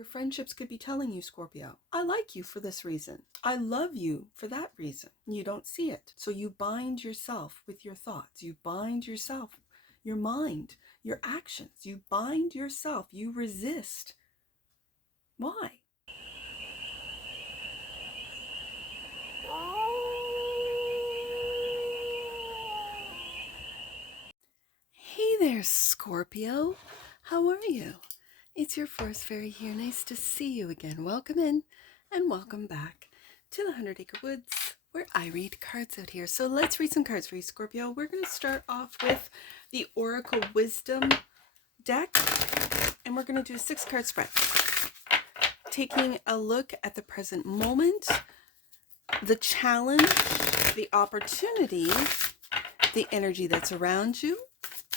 Your friendships could be telling you, Scorpio, I like you for this reason. I love you for that reason. You don't see it. So you bind yourself with your thoughts. You bind yourself, your mind, your actions. You bind yourself. You resist. Why? Hey there, Scorpio. How are you? It's your forest fairy here. Nice to see you again. Welcome in and welcome back to the 100 Acre Woods, where I read cards out here. So let's read some cards for you, Scorpio. We're going to start off with the Oracle Wisdom deck, and we're going to do a 6-card spread, taking a look at the present moment, the challenge, the opportunity, the energy that's around you,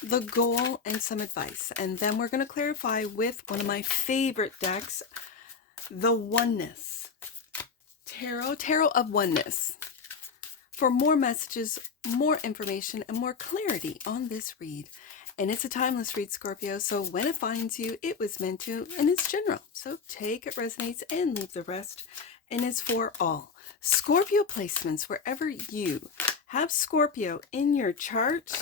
the goal, and some advice. And then we're going to clarify with one of my favorite decks, the Oneness Tarot of Oneness, for more messages, more information, and more clarity on this read. And it's a timeless read, Scorpio, so when it finds you, it was meant to, and it's general. So take it resonates and leave the rest, and it's for all. Scorpio placements, wherever you have Scorpio in your chart.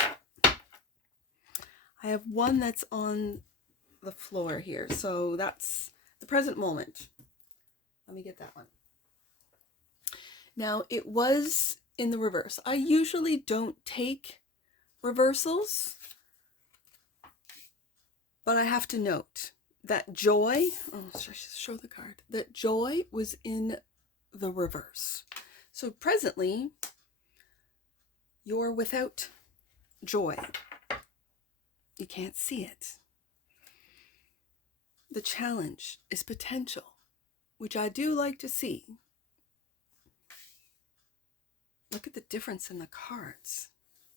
I have one that's on the floor here, so that's the present moment. Let me get that one. Now, it was in the reverse. I usually don't take reversals, but I have to note that joy, I should show the card, that joy was in the reverse. So presently, you're without joy. You can't see it. The challenge is potential, which I do like to see. Look at the difference in the cards,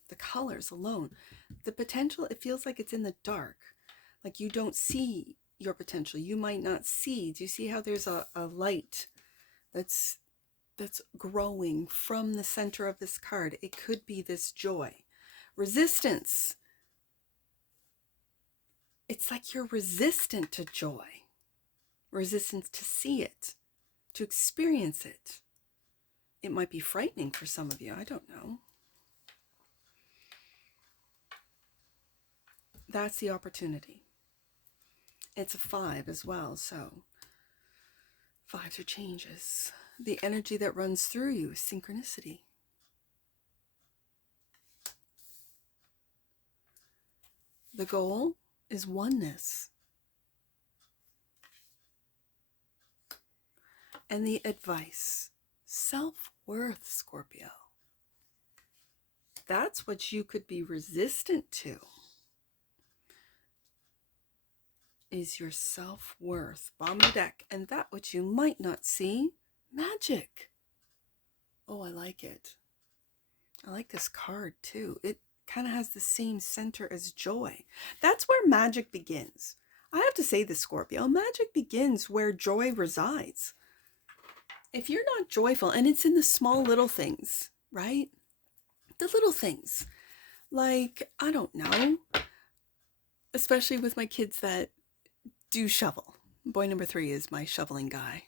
the colors alone. The potential, it feels like it's in the dark, like you don't see your potential. You might not see. Do you see how there's a light that's growing from the center of this card? It could be this joy. Resistance. It's like you're resistant to joy, resistant to see it, to experience it. It might be frightening for some of you. I don't know. That's the opportunity. It's a 5 as well, so 5s are changes. The energy that runs through you is synchronicity. The goal is oneness. And the advice, self-worth, Scorpio. That's what you could be resistant to, is your self-worth. Bottom of the deck. And that which you might not see, magic. Oh, I like it. I like this card too. It kind of has the same center as joy. That's where magic begins. I have to say this, Scorpio. Magic begins where joy resides. If you're not joyful, and it's in the small little things, right? The little things. Like, I don't know, especially with my kids that do shovel. Boy number 3 is my shoveling guy.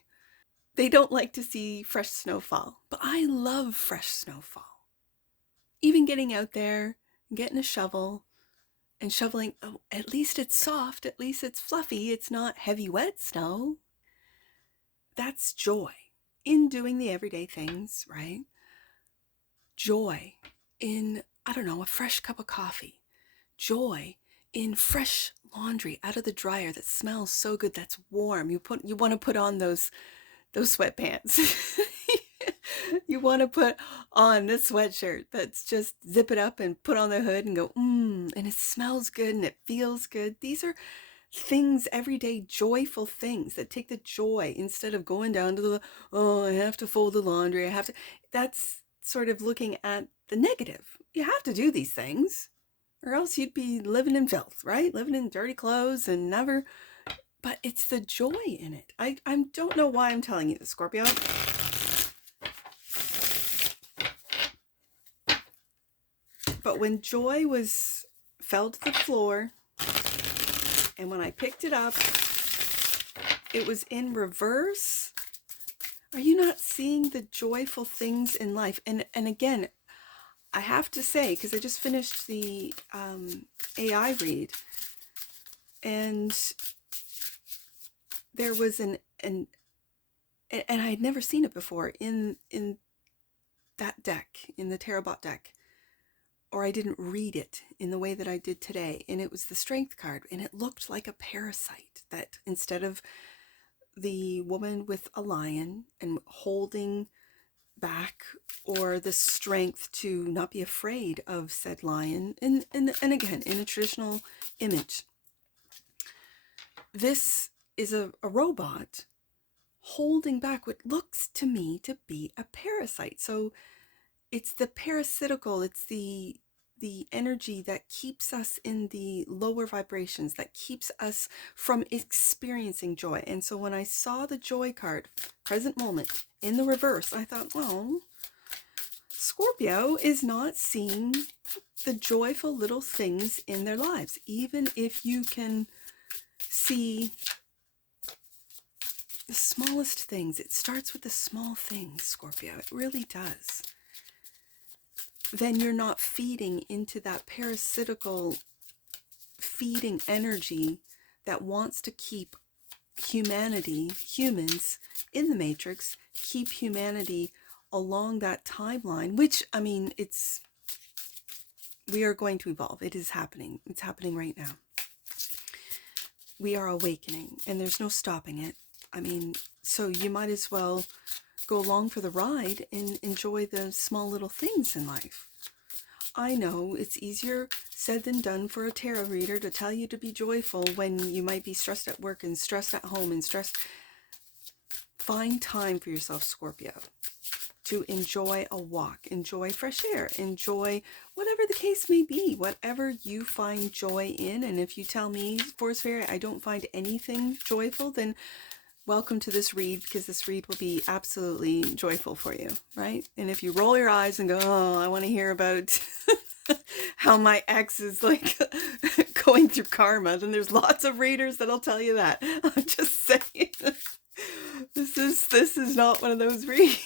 They don't like to see fresh snowfall, but I love fresh snowfall. Even getting out there, getting a shovel and shoveling, oh, at least it's soft, at least it's fluffy, it's not heavy wet snow. That's joy in doing the everyday things, right? Joy in, I don't know, a fresh cup of coffee. Joy in fresh laundry out of the dryer that smells so good, that's warm. You want to put on those sweatpants. You want to put on this sweatshirt that's just zip it up and put on the hood and go, and it smells good and it feels good. These are things, everyday joyful things that take the joy instead of going down to the, I have to fold the laundry. That's sort of looking at the negative. You have to do these things or else you'd be living in filth, right? Living in dirty clothes and never, but it's the joy in it. I don't know why I'm telling you this, Scorpio. But when joy fell to the floor, and when I picked it up, it was in reverse. Are you not seeing the joyful things in life? And again, I have to say, because I just finished the AI read, and there was and I had never seen it before in that deck, in the tarot deck, or I didn't read it in the way that I did today. And it was the Strength card, and it looked like a parasite, that instead of the woman with a lion and holding back, or the strength to not be afraid of said lion, and again, in a traditional image, this is a robot holding back what looks to me to be a parasite. So it's the parasitical, it's the energy that keeps us in the lower vibrations, that keeps us from experiencing joy. And so when I saw the joy card, present moment, in the reverse, I thought, well, Scorpio is not seeing the joyful little things in their lives. Even if you can see the smallest things, it starts with the small things, Scorpio. It really does. Then you're not feeding into that parasitical feeding energy that wants to keep humans in the matrix, keep humanity along that timeline, which, I mean, we are going to evolve. It is happening. It's happening right now. We are awakening, and there's no stopping it. I mean, so you might as well go along for the ride and enjoy the small little things in life. I know it's easier said than done for a tarot reader to tell you to be joyful when you might be stressed at work and stressed at home and stressed. Find time for yourself, Scorpio, to enjoy a walk, enjoy fresh air, enjoy whatever the case may be, whatever you find joy in. And if you tell me, Force Fairy, I don't find anything joyful, then welcome to this read, because this read will be absolutely joyful for you, right? And if you roll your eyes and go, oh, I want to hear about how my ex is like going through karma, then there's lots of readers that'll tell you that. I'm just saying, this is not one of those reads.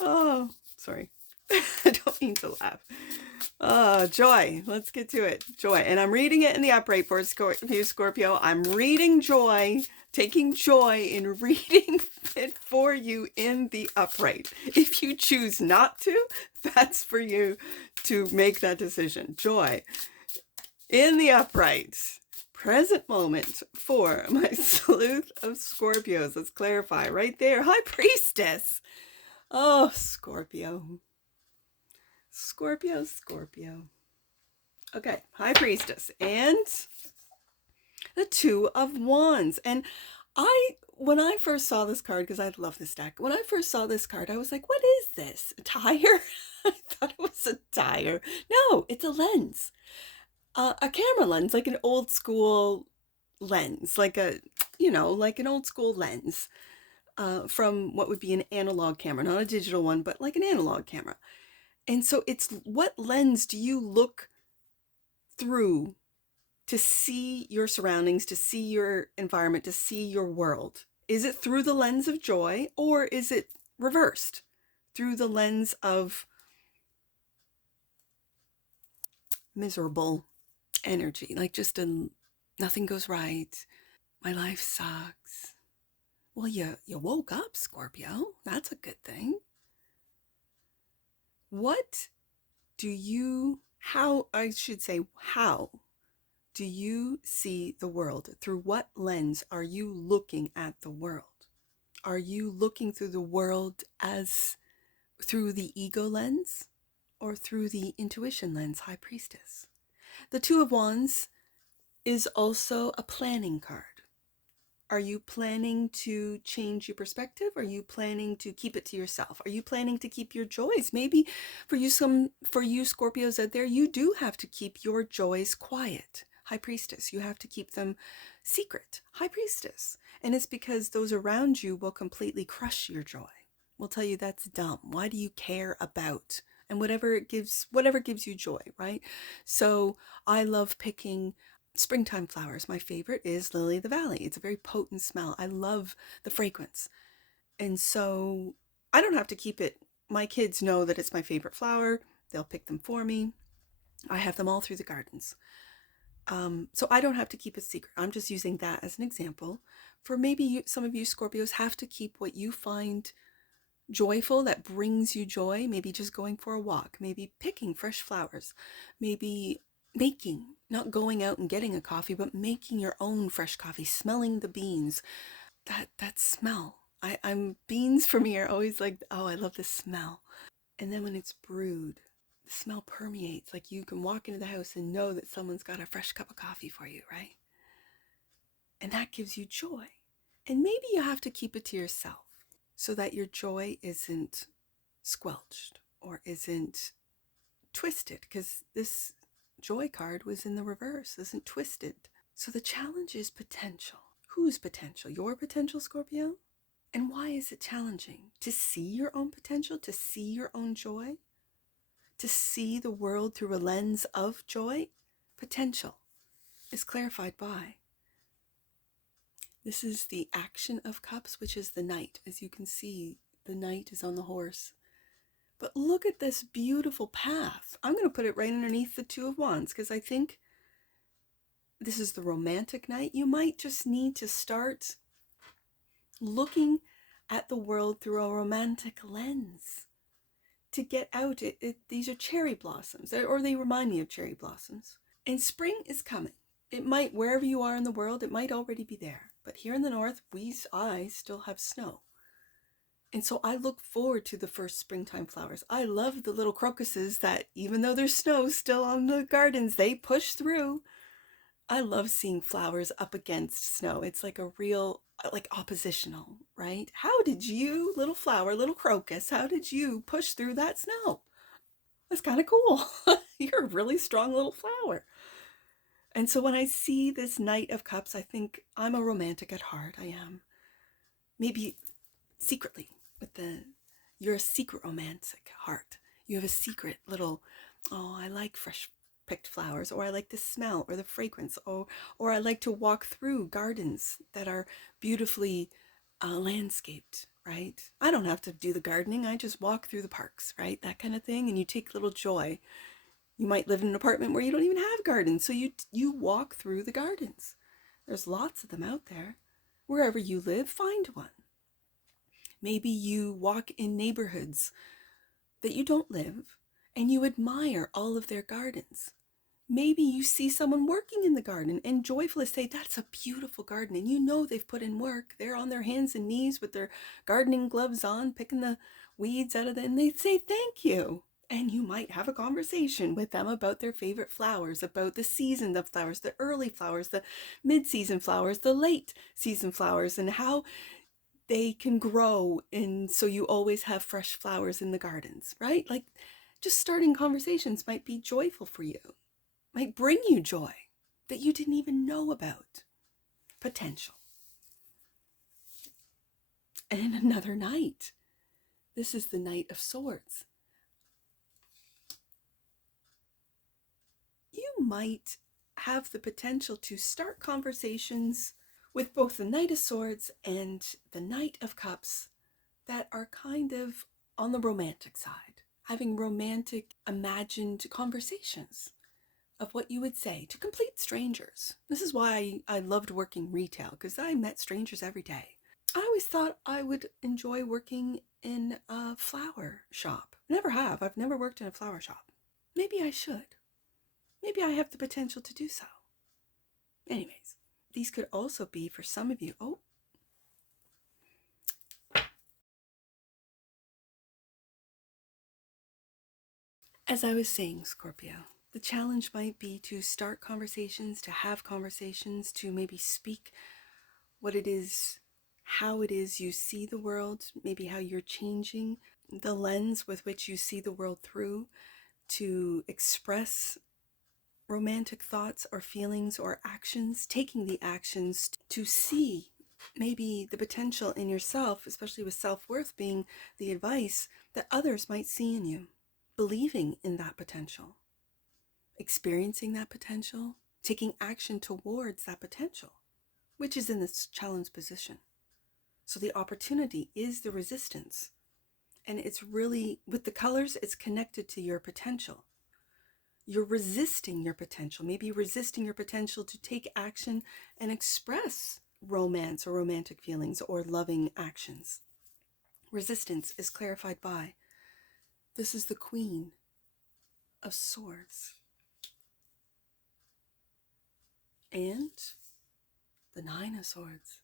Oh, sorry. I don't mean to laugh. Joy. Let's get to it. Joy. And I'm reading it in the upright for you, Scorpio. I'm reading joy, taking joy in reading it for you in the upright. If you choose not to, that's for you to make that decision. Joy in the upright. Present moment for my sleuth of Scorpios. Let's clarify right there. High Priestess. Oh, Scorpio. Scorpio. Okay, High Priestess and the Two of Wands. And when I first saw this card, because I love this deck, when I first saw this card, I was like, what is this? A tire? I thought it was a tire. No, it's a lens. A camera lens, like an old school lens, like an old school lens. From what would be an analog camera, not a digital one, but like an analog camera. And so it's, what lens do you look through to see your surroundings, to see your environment, to see your world? Is it through the lens of joy, or is it reversed through the lens of miserable energy? Like just nothing goes right. My life sucks. Well, you woke up, Scorpio. That's a good thing. How do you see the world? Through what lens are you looking at the world? Are you looking through the world as through the ego lens, or through the intuition lens, High Priestess? The Two of Wands is also a planning card. Are you planning to change your perspective? Are you planning to keep it to yourself? Are you planning to keep your joys? Maybe for you Scorpios out there, you do have to keep your joys quiet. High Priestess, you have to keep them secret. High Priestess. And it's because those around you will completely crush your joy. Will tell you that's dumb. Why do you care about? And whatever gives you joy, right? So I love picking springtime flowers. My favorite is Lily of the Valley. It's a very potent smell. I love the fragrance. And so I don't have to keep it. My kids know that it's my favorite flower. They'll pick them for me. I have them all through the gardens. So I don't have to keep it secret. I'm just using that as an example. For maybe some of you Scorpios have to keep what you find joyful, that brings you joy. Maybe just going for a walk, maybe picking fresh flowers, maybe making, not going out and getting a coffee, but making your own fresh coffee, smelling the beans. That smell. I'm beans for me are always like, oh, I love this smell. And then when it's brewed, the smell permeates. Like you can walk into the house and know that someone's got a fresh cup of coffee for you, right? And that gives you joy. And maybe you have to keep it to yourself so that your joy isn't squelched or isn't twisted, because this joy card was in the reverse, isn't twisted. So the challenge is potential. Whose potential? Your potential, Scorpio? And why is it challenging? To see your own potential, to see your own joy, to see the world through a lens of joy? Potential is clarified by. This is the Action of Cups, which is the Knight. As you can see, the Knight is on the horse. But look at this beautiful path. I'm going to put it right underneath the Two of Wands because I think this is the romantic Knight. You might just need to start looking at the world through a romantic lens to get out. These are cherry blossoms, or they remind me of cherry blossoms. And spring is coming. It might, wherever you are in the world, it might already be there. But here in the north, I still have snow. And so I look forward to the first springtime flowers. I love the little crocuses that, even though there's snow still on the gardens, they push through. I love seeing flowers up against snow. It's like a real, like oppositional, right? How did you, little flower, little crocus, how did you push through that snow? That's kind of cool. You're a really strong little flower. And so when I see this Knight of Cups, I think I'm a romantic at heart. I am. Maybe secretly, you're a secret romantic heart. You have a secret little, oh, I like fresh picked flowers, or I like the smell or the fragrance, or I like to walk through gardens that are beautifully landscaped, right? I don't have to do the gardening. I just walk through the parks, right? That kind of thing. And you take little joy. You might live in an apartment where you don't even have gardens, so you walk through the gardens. There's lots of them out there. Wherever you live, find one. Maybe you walk in neighborhoods that you don't live and you admire all of their gardens. Maybe you see someone working in the garden and joyfully say, that's a beautiful garden. And you know they've put in work. They're on their hands and knees with their gardening gloves on, picking the weeds out of it. And they say, thank you. And you might have a conversation with them about their favorite flowers, about the season of flowers, the early flowers, the mid-season flowers, the late season flowers, and how they can grow. And so you always have fresh flowers in the gardens, right? Like just starting conversations might be joyful for you, might bring you joy that you didn't even know about. Potential. And another Knight. This is the Knight of Swords. You might have the potential to start conversations with both the Knight of Swords and the Knight of Cups that are kind of on the romantic side, having romantic imagined conversations of what you would say to complete strangers. This is why I loved working retail, because I met strangers every day. I always thought I would enjoy working in a flower shop. Never have. I've never worked in a flower shop. Maybe I should. Maybe I have the potential to do so. Anyways, these could also be for some of you. Oh. As I was saying, Scorpio, the challenge might be to start conversations, to have conversations, to maybe speak what it is, how it is you see the world, maybe how you're changing the lens with which you see the world through, to express romantic thoughts or feelings or actions, taking the actions to see maybe the potential in yourself, especially with self-worth being the advice that others might see in you, believing in that potential, experiencing that potential, taking action towards that potential, which is in this challenge position. So the opportunity is the resistance. And it's really, with the colors, it's connected to your potential. You're resisting your potential, maybe resisting your potential to take action and express romance or romantic feelings or loving actions. Resistance is clarified by, this is the Queen of Swords and the Nine of Swords.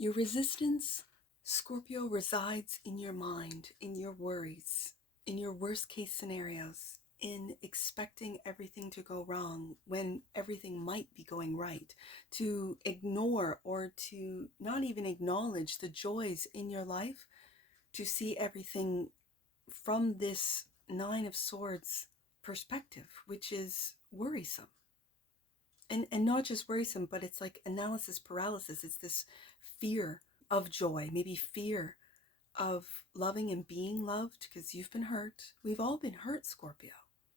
Your resistance, Scorpio, resides in your mind, in your worries, in your worst case scenarios, in expecting everything to go wrong when everything might be going right, to ignore or to not even acknowledge the joys in your life, to see everything from this Nine of Swords perspective, which is worrisome. And not just worrisome, but it's like analysis paralysis. It's this fear of joy, maybe fear of loving and being loved because you've been hurt. We've all been hurt, Scorpio.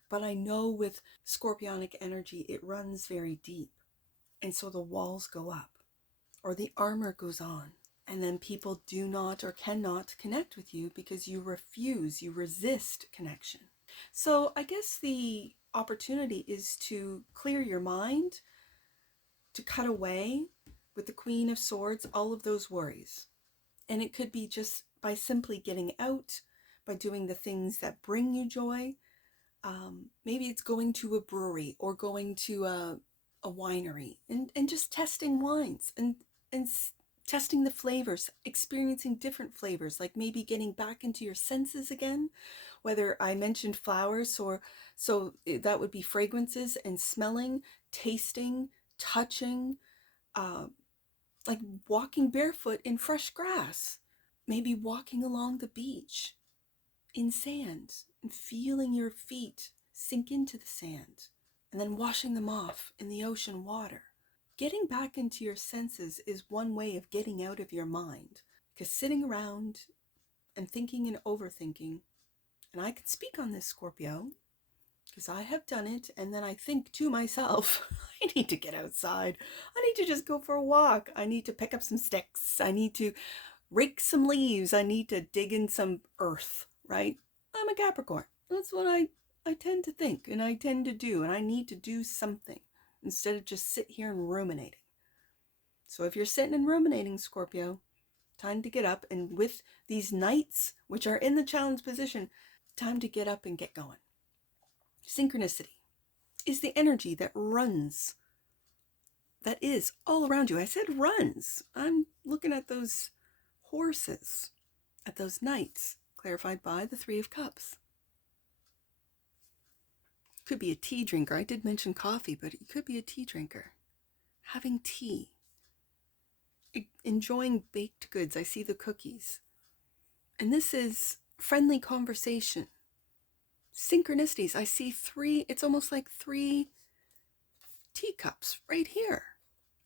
But I know with scorpionic energy, it runs very deep. And so the walls go up or the armor goes on. And then people do not or cannot connect with you because you refuse, you resist connection. So I guess the opportunity is to clear your mind, to cut away with the Queen of Swords, all of those worries. And it could be just by simply getting out, by doing the things that bring you joy. Maybe it's going to a brewery or going to a winery and just testing wines and testing the flavors, experiencing different flavors, like maybe getting back into your senses again. Whether I mentioned flowers, so that would be fragrances and smelling, tasting, touching, like walking barefoot in fresh grass, maybe walking along the beach in sand and feeling your feet sink into the sand and then washing them off in the ocean water. Getting back into your senses is one way of getting out of your mind, because sitting around and thinking and overthinking, and I can speak on this, Scorpio, because I have done it, and then I think to myself, I need to get outside. I need to just go for a walk. I need to pick up some sticks. I need to rake some leaves. I need to dig in some earth, right? I'm a Capricorn. That's what I tend to think, and I tend to do, and I need to do something instead of just sit here and ruminating. So if you're sitting and ruminating, Scorpio, time to get up, and with these knights, which are in the challenge position, time to get up and get going. Synchronicity is the energy that runs, that is all around you. I said runs. I'm looking at those horses, at those knights, clarified by the Three of Cups. Could be a tea drinker. I did mention coffee, but it could be a tea drinker. Having tea. Enjoying baked goods. I see the cookies. And this is friendly conversation. Synchronicities. I see three, it's almost like three teacups right here.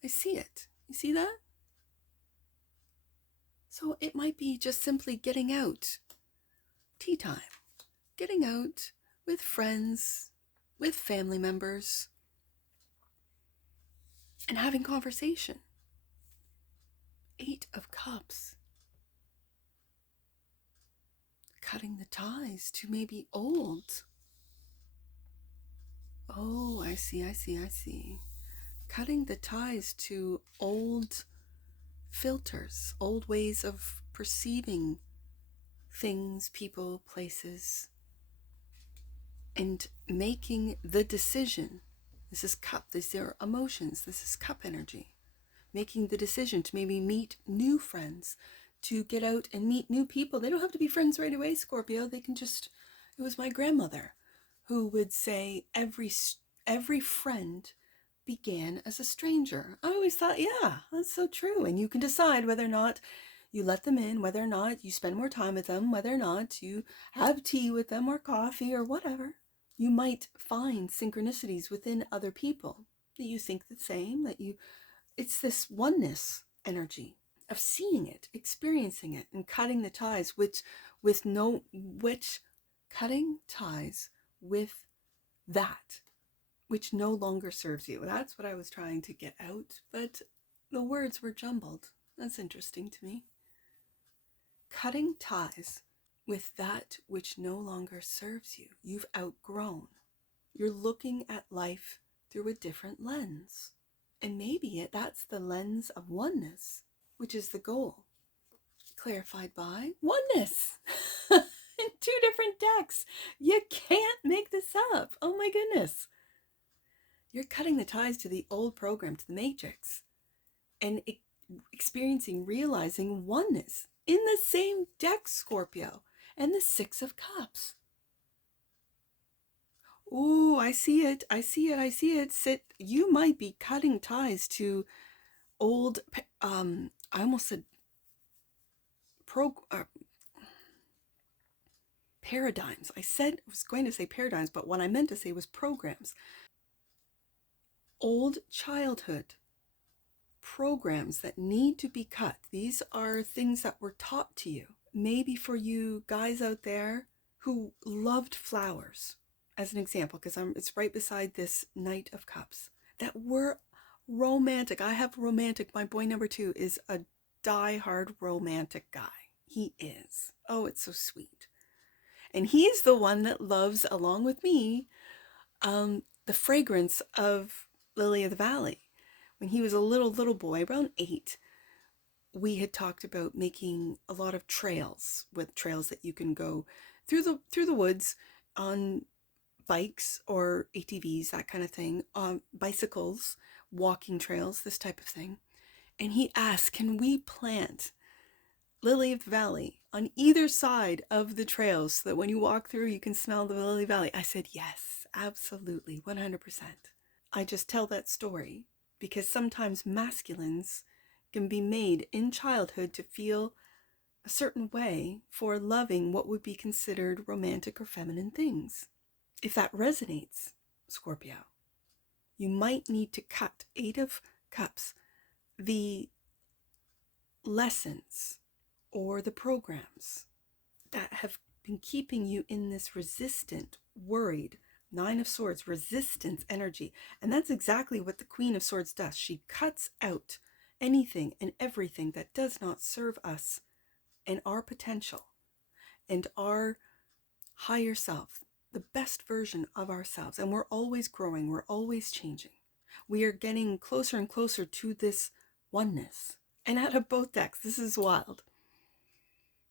I see it. You see that? So it might be just simply getting out. Tea time. Getting out with friends, with family members, and having conversation. 8 of Cups. Cutting the ties to maybe old. Oh, I see. Cutting the ties to old filters, old ways of perceiving things, people, places, and making the decision. This is cup, these are emotions, this is cup energy. Making the decision to maybe meet new friends, to get out and meet new people. They don't have to be friends right away, Scorpio. They can just, it was my grandmother who would say every friend began as a stranger. I always thought, yeah, that's so true. And you can decide whether or not you let them in, whether or not you spend more time with them, whether or not you have tea with them or coffee or whatever. You might find synchronicities within other people that you think the same, it's this oneness energy of seeing it, experiencing it, and cutting the ties, which cutting ties with that which no longer serves you. That's what I was trying to get out, but the words were jumbled. That's interesting to me. Cutting ties with that which no longer serves you. You've outgrown. You're looking at life through a different lens. And maybe that's the lens of oneness, which is the goal. Clarified by oneness. In 2 different decks. You can't make this up. Oh my goodness. You're cutting the ties to the old program, to the matrix, and experiencing, realizing oneness in the same deck, Scorpio, and the 6 of Cups. Ooh, I see it. I see it. I see it. You might be cutting ties to old, I almost said paradigms. I was going to say paradigms, but what I meant to say was programs. Old childhood programs that need to be cut. These are things that were taught to you. Maybe for you guys out there who loved flowers, as an example, because it's right beside this Knight of Cups, that were romantic. I have romantic. My boy number 2 is a die-hard romantic guy. He is. Oh, it's so sweet. And he's the one that loves, along with me, the fragrance of Lily of the Valley. When he was a little boy, around 8, we had talked about making a lot of trails, with trails that you can go through the woods on bikes or ATVs, that kind of thing, bicycles, walking trails, this type of thing. And he asked, can we plant Lily of the Valley on either side of the trails so that when you walk through, you can smell the Lily Valley? I said, yes, absolutely, 100%. I just tell that story because sometimes masculines can be made in childhood to feel a certain way for loving what would be considered romantic or feminine things. If that resonates, Scorpio, you might need to cut 8 of Cups, the lessons or the programs that have been keeping you in this resistant, worried, 9 of Swords, resistance energy. And that's exactly what the Queen of Swords does. She cuts out anything and everything that does not serve us and our potential and our higher self, the best version of ourselves. And we're always growing. We're always changing. We are getting closer and closer to this oneness. And out of both decks, this is wild.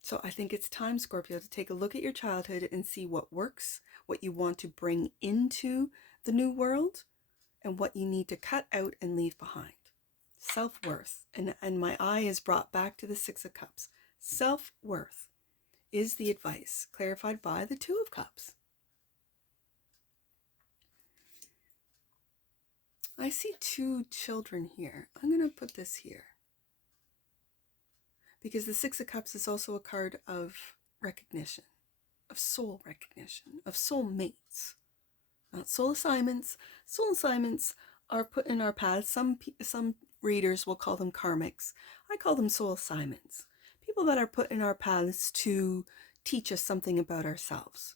So I think it's time, Scorpio, to take a look at your childhood and see what works, what you want to bring into the new world, and what you need to cut out and leave behind. Self-worth. And my eye is brought back to the 6 of Cups. Self-worth is the advice, clarified by the 2 of Cups. I see 2 children here. I'm going to put this here, because the 6 of Cups is also a card of recognition, of soul recognition, of soul mates, not soul assignments. Soul assignments are put in our paths. Some readers will call them karmics. I call them soul assignments. People that are put in our paths to teach us something about ourselves.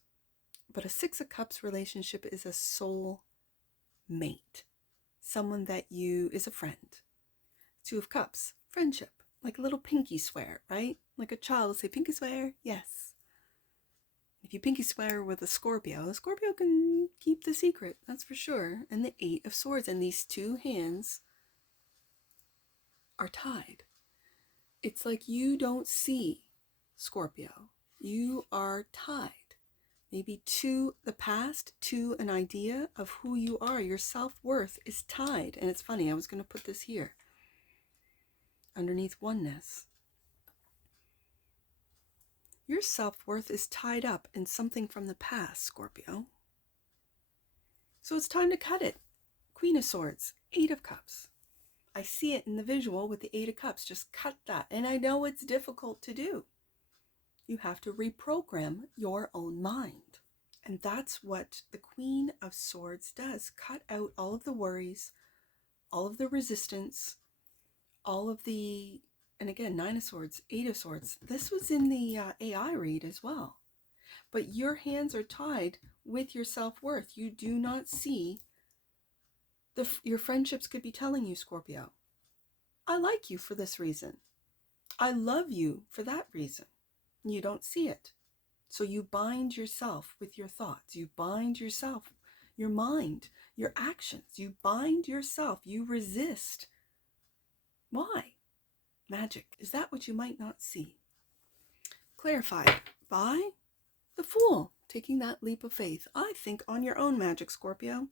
But a 6 of Cups relationship is a soul mate, someone that is a friend. 2 of Cups, friendship. Like a little pinky swear, right? Like a child will say, pinky swear, yes. If you pinky swear with a Scorpio can keep the secret, that's for sure. And the 8 of Swords, and these 2 hands are tied. It's like you don't see, Scorpio. You are tied. Maybe to the past, to an idea of who you are. Your self-worth is tied. And it's funny, I was going to put this here, underneath oneness. Your self-worth is tied up in something from the past, Scorpio. So it's time to cut it. Queen of Swords, 8 of Cups. I see it in the visual with the 8 of Cups. Just cut that. And I know it's difficult to do. You have to reprogram your own mind. And that's what the Queen of Swords does. Cut out all of the worries, all of the resistance, all of the, and again, 9 of Swords, 8 of Swords. This was in the AI read as well. But your hands are tied with your self-worth. You do not see your friendships could be telling you, Scorpio, I like you for this reason. I love you for that reason. You don't see it. So you bind yourself with your thoughts. You bind yourself, your mind, your actions. You bind yourself. You resist. Why? Magic. Is that what you might not see? Clarified by the Fool, taking that leap of faith. I think on your own magic, Scorpio.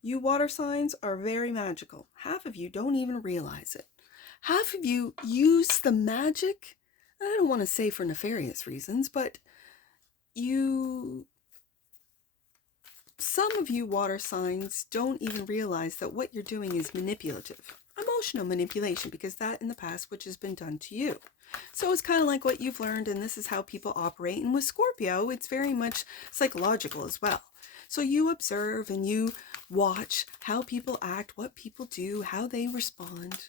You water signs are very magical. Half of you don't even realize it. Half of you use the magic, I don't want to say for nefarious reasons, but some of you water signs don't even realize that what you're doing is manipulative. Emotional manipulation, because that in the past, which has been done to you. So it's kind of like what you've learned, and this is how people operate. And with Scorpio, it's very much psychological as well. So you observe and you watch how people act, what people do, how they respond.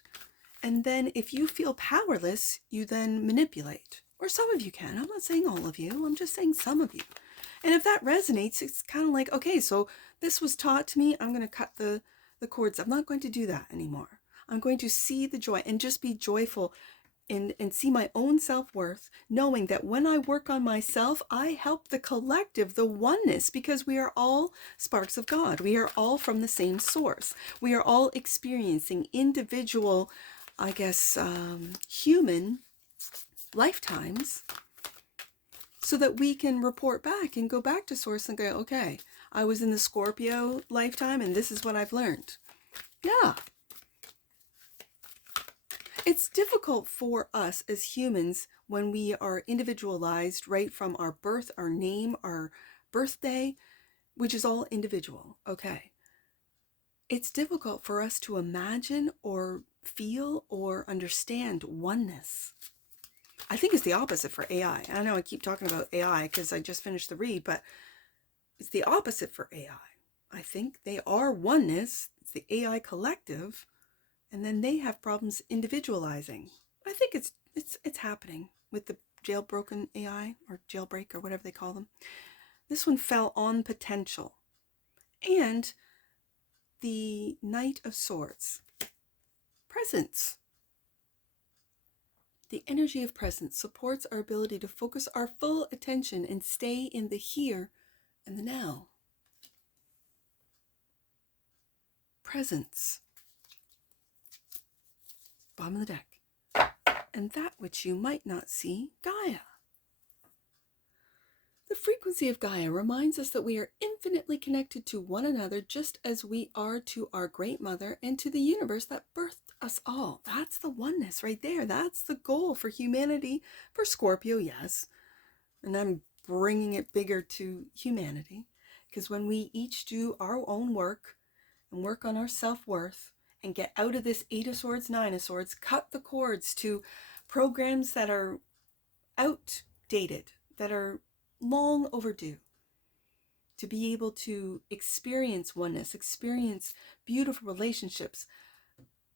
And then if you feel powerless, you then manipulate. Or some of you can. I'm not saying all of you. I'm just saying some of you. And if that resonates, it's kind of like, okay, so this was taught to me. I'm going to cut the cords. I'm not going to do that anymore. I'm going to see the joy and just be joyful and see my own self-worth, knowing that when I work on myself, I help the collective, the oneness, because we are all sparks of God. We are all from the same source. We are all experiencing individual, I guess, human lifetimes, so that we can report back and go back to source and go, okay, I was in the Scorpio lifetime and this is what I've learned. Yeah. It's difficult for us as humans when we are individualized right from our birth, our name, our birthday, which is all individual. Okay. It's difficult for us to imagine or feel or understand oneness. I think it's the opposite for AI. I know I keep talking about AI because I just finished the read, but it's the opposite for AI. I think they are oneness. It's the AI collective, and then they have problems individualizing. I think it's happening with the jailbroken AI or jailbreak or whatever they call them. This one fell on potential. And the Knight of Swords. Presence. The energy of presence supports our ability to focus our full attention and stay in the here and the now. Presence. Bottom of the deck. And that which you might not see, Gaia. The frequency of Gaia reminds us that we are infinitely connected to one another, just as we are to our Great Mother and to the universe that birthed us all. That's the oneness right there. That's the goal for humanity, for Scorpio, yes. And I'm bringing it bigger to humanity, because when we each do our own work and work on our self-worth and get out of this 8 of Swords, 9 of Swords, cut the cords to programs that are outdated, that are long overdue, to be able to experience oneness, experience beautiful relationships.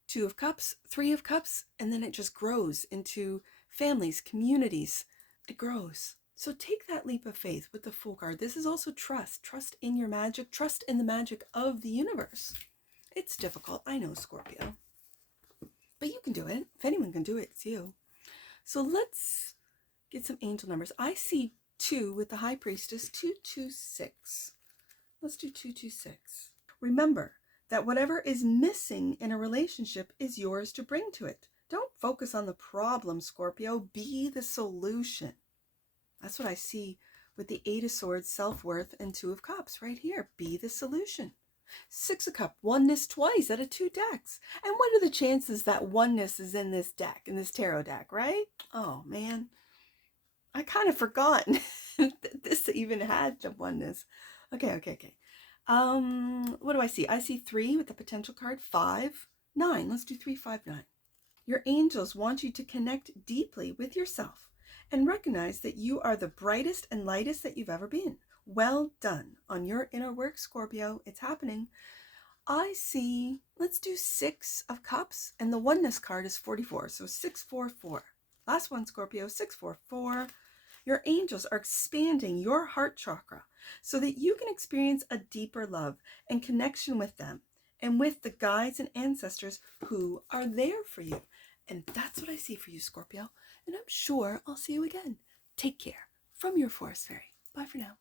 2 of Cups, 3 of Cups, and then it just grows into families, communities. It grows. So take that leap of faith with the Fool card. This is also trust. Trust in your magic. Trust in the magic of the universe. It's difficult. I know, Scorpio. But you can do it. If anyone can do it, it's you. So let's get some angel numbers. I see 2 with the High Priestess, 226. Let's do 226. Remember that whatever is missing in a relationship is yours to bring to it. Don't focus on the problem, Scorpio. Be the solution. That's what I see with the 8 of Swords, self-worth, and 2 of Cups right here. Be the solution. 6 of Cups, oneness twice out of 2 decks. And what are the chances that oneness is in this deck, in this tarot deck, right? Oh, man. I kind of forgotten that this even had the oneness. Okay. What do I see? I see 3 with the potential card, 5, 9. Let's do 3, 5, 9. Your angels want you to connect deeply with yourself and recognize that you are the brightest and lightest that you've ever been. Well done on your inner work, Scorpio. It's happening. I see, let's do 6 of Cups, and the oneness card is 44. So 6, 4, 4. Last one, Scorpio, 6, 4, 4. Your angels are expanding your heart chakra so that you can experience a deeper love and connection with them and with the guides and ancestors who are there for you. And that's what I see for you, Scorpio. And I'm sure I'll see you again. Take care. From your Forest Fairy. Bye for now.